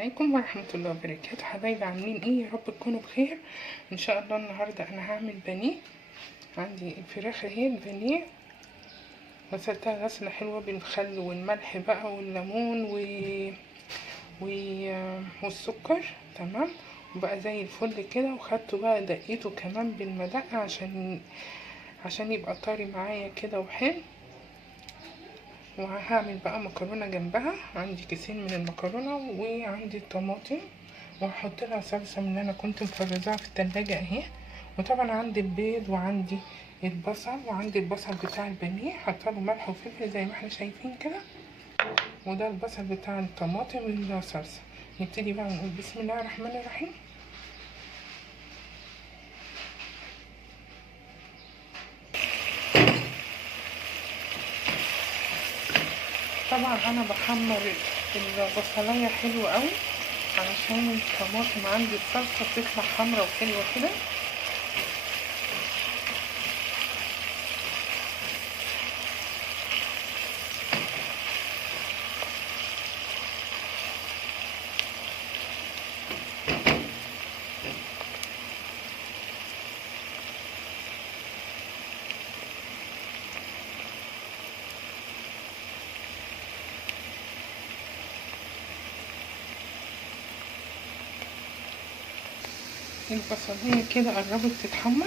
عليكم ورحمة الله وبركاته. حبايبي عاملين ايه؟ يا رب تكونوا بخير ان شاء الله. النهاردة انا هعمل بانيه. عندي الفراخ اهي البانيه، غسلتها غسلة حلوة بالخل والملح بقى والليمون و... والسكر، تمام. وبقى زي الفل كده، وخدته بقى دقيته كمان بالمدقة عشان يبقى طري معايا كده وحلو. وهعمل بقى مكرونه جنبها. عندي كيسين من المكرونه وعندي الطماطم، وهحط لها صلصه من اللي انا كنت مفرزاها في التلاجة اهي. وطبعا عندي البيض وعندي البصل وعندي البصل بتاع البانيه، حاطه له ملح وفلفل زي ما احنا شايفين كده. وده البصل بتاع الطماطم والصلصه. نبتدي بقى نقول بسم الله الرحمن الرحيم. طبعا انا بحمر البصلايه حلو قوي علشان الطماطم عندي الصلصه بتطلع حمرا وحلوه كده. البصلية كده قربت تتحمر.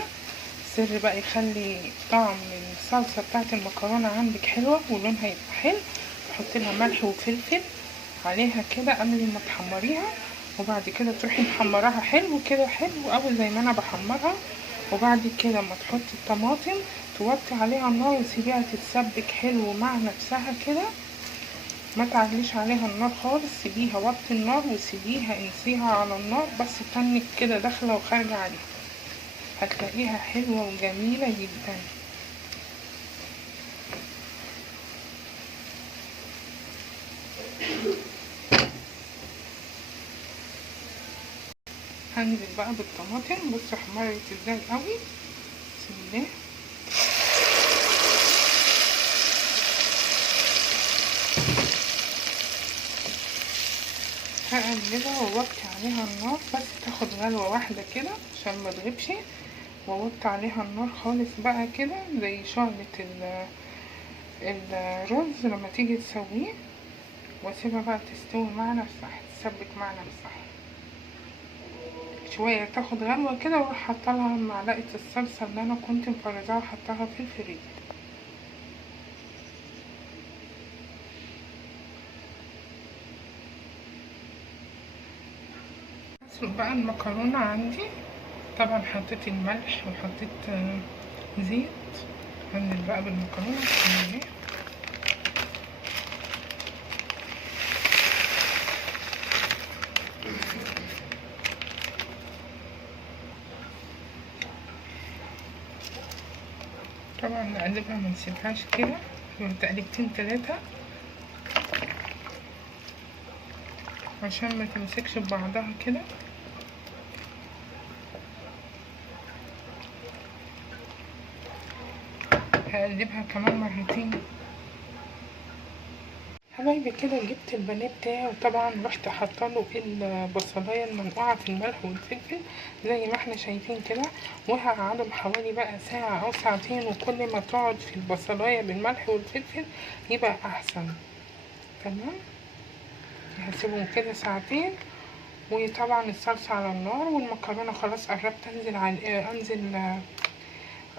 سر بقى يخلي طعم الصلصة بتاعت المكرونة عندك حلوة ولونها يبقى حلو، تحطي لها ملح وفلفل عليها كده قبل ما تحمريها، وبعد كده تروحي محمراها حلو كده، حلو قوي زي ما انا بحمرها. وبعد كده ما تحطي الطماطم توطي عليها النار وتسيبيها تتسبك حلو مع نفسها كده. ما تعليش عليها النار خالص، سيبيها وطي النار وسيبيها انسيها على النار بس تنك كده داخله وخارجه عليها، هتلاقيها حلوه وجميله جدا. هنزل بقى بالطماطم. بصوا حمرت ازاي قوي، بسم الله. هقلبها ووطي عليها النار بس تاخد غلوة واحدة كده عشان ما تغيبش، ووطي عليها النار خالص بقى كده زي شعلة الرز لما تيجي تسويه، واسيبها بقى تستوي مع نفسها، تسبك مع نفسها شوية، تاخد غلوة كده، واروح حاطالها معلقة الصلصة اللي انا كنت مفرزاها وحطاها في الفريزر. اسلق بقى المكرونة عندي. طبعا حطيت الملح وحطيت زيت. هنزل بقى بالمكرونة بسم الله. طبعا نقلبها منسيبهاش كده تقليبتين 3 عشان ما تمسكش ببعضها كده. هقلبها كمان مرتين. حبايبي كده جبت البانيه بتاعي، وطبعا رحت حاطاله البصلايه المنقوعه في الملح والفلفل زي ما احنا شايفين كده، وهقعدهم حوالي بقى ساعه او ساعتين، وكل ما تقعد في البصلايه بالملح والفلفل يبقى احسن، تمام. هسيبهم كده ساعتين. وطبعا الصلصه على النار، والمكرونه خلاص قربت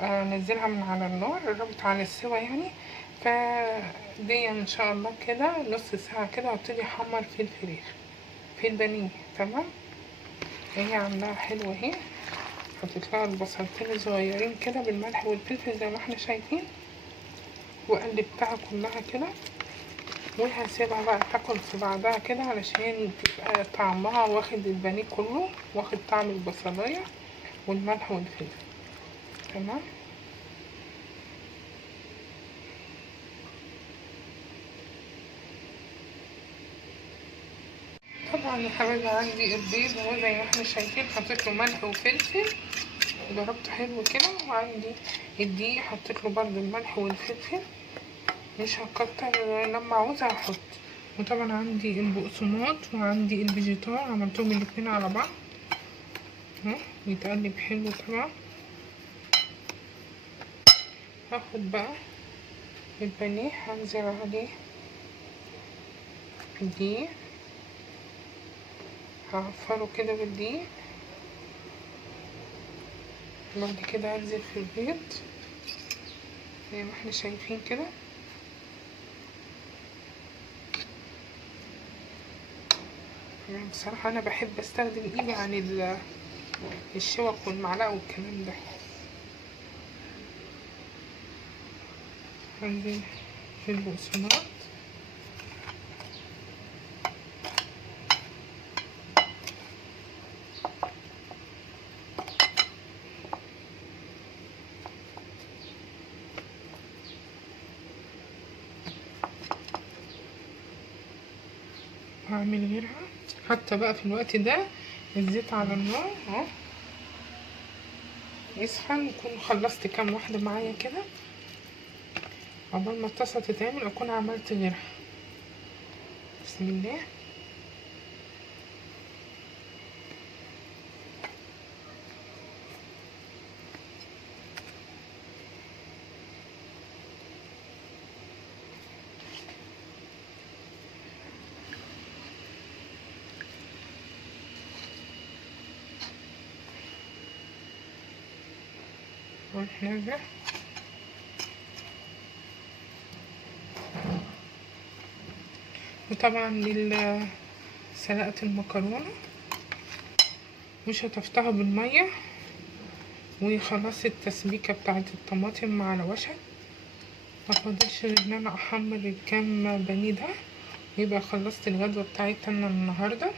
انزلها من على النار، قربت على السوا يعني. فدي ان شاء الله كده نص ساعة كده وابتدي احمر في الفراخ في البانيه، تمام. هي عاملاها حلوة اهي. حطيت لها البصلتين صغيرين كده بالملح والفلفل زي ما احنا شايفين، وقلبتها كلها كده، وهسيبها بقى تاكل في بعضها كده علشان تبقى طعمها واخد البانيه كله، واخد طعم البصلاية والملح والفلفل، تمام. طبعا يا حبايبي عندي البيض اهو زي ما احنا شايفين، حطيت له ملح وفلفل ضربته حلو كده. وعندي الدقيق حطيت له برضه الملح والفلفل، مش هكتر، لما عاوزة هحط. وطبعا عندي البقسماط وعندي الفيجيتار، عملتهم الاتنين على بعض اهو، ويتقلب حلو طبعا. هاخد بقى البانيه هنزل عليه بالدقيق، هعفره كده بالدقيق. بعد كده هنزل في البيض زي ما احنا شايفين كده. يعني بصراحة انا بحب استخدم ايدي عن الشوك والمعلقة والكلام ده. هنزل في البقسماط وهعمل غيرها. حتى بقى في الوقت ده الزيت على النار اهو يسخن، وكون خلصت كام واحدة معايا كده، عقبال ما الطاسة تتعمل اكون عملت غيرها. بسم الله. وننزل وطبعا سلقت المكرونة وشطفتها بالمية وخلصت التسبيكة بتاعت الطماطم على وشك. مفضلش غير ان انا احمر الكام بانيه ده، يبقى خلصت الغدوة بتاعتنا النهاردة.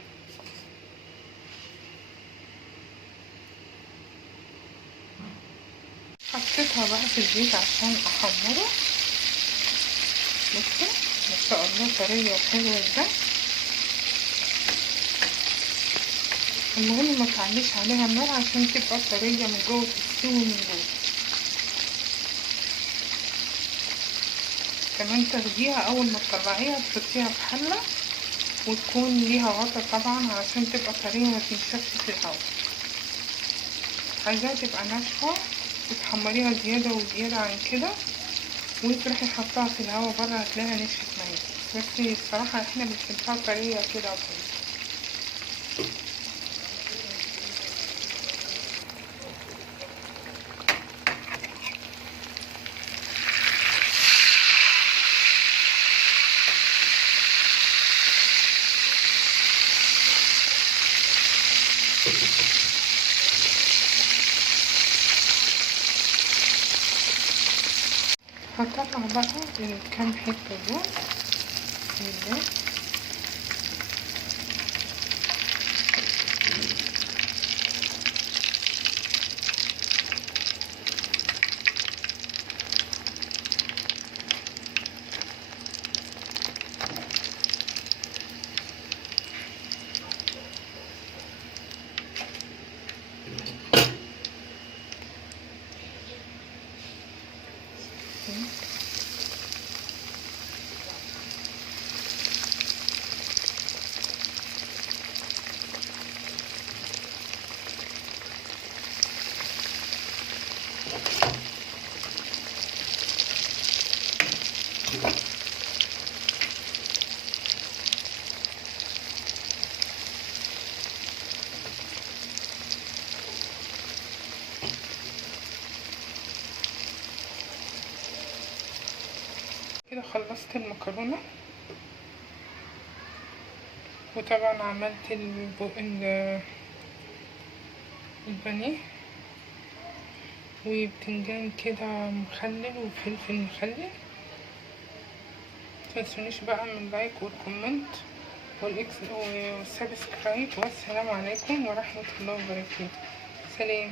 حطيتها بقى في الزيت عشان احمره. بصوا ما شاء الله طرية وحلوة ازاي. المهم ما تعليش عليها النار عشان تبقى طرية من جوه تستوي من جوه. كمان تاخديها اول ما تطلعيها تحطيها في حلة وتكون ليها غطا طبعا عشان تبقى طرية ما تنشفش في الهواء. عايزاها تبقى ناشفة تتحمريها زيادة وزيادة عن كده وتروحي حطها في الهواء بره هتلاقيها نشفت معاكي، بس الصراحة احنا بنحبها طرية كده وكده. هطلع بقى الكام حتة دول بسم الله. كده خلصت المكرونة، وطبعا عملت البانيه وبتنجان كده مخلل وفلفل مخلل. متنسونيش بقى من اللايك والكومنت والسبسكرايب، والسلام عليكم ورحمة الله وبركاته. سلام.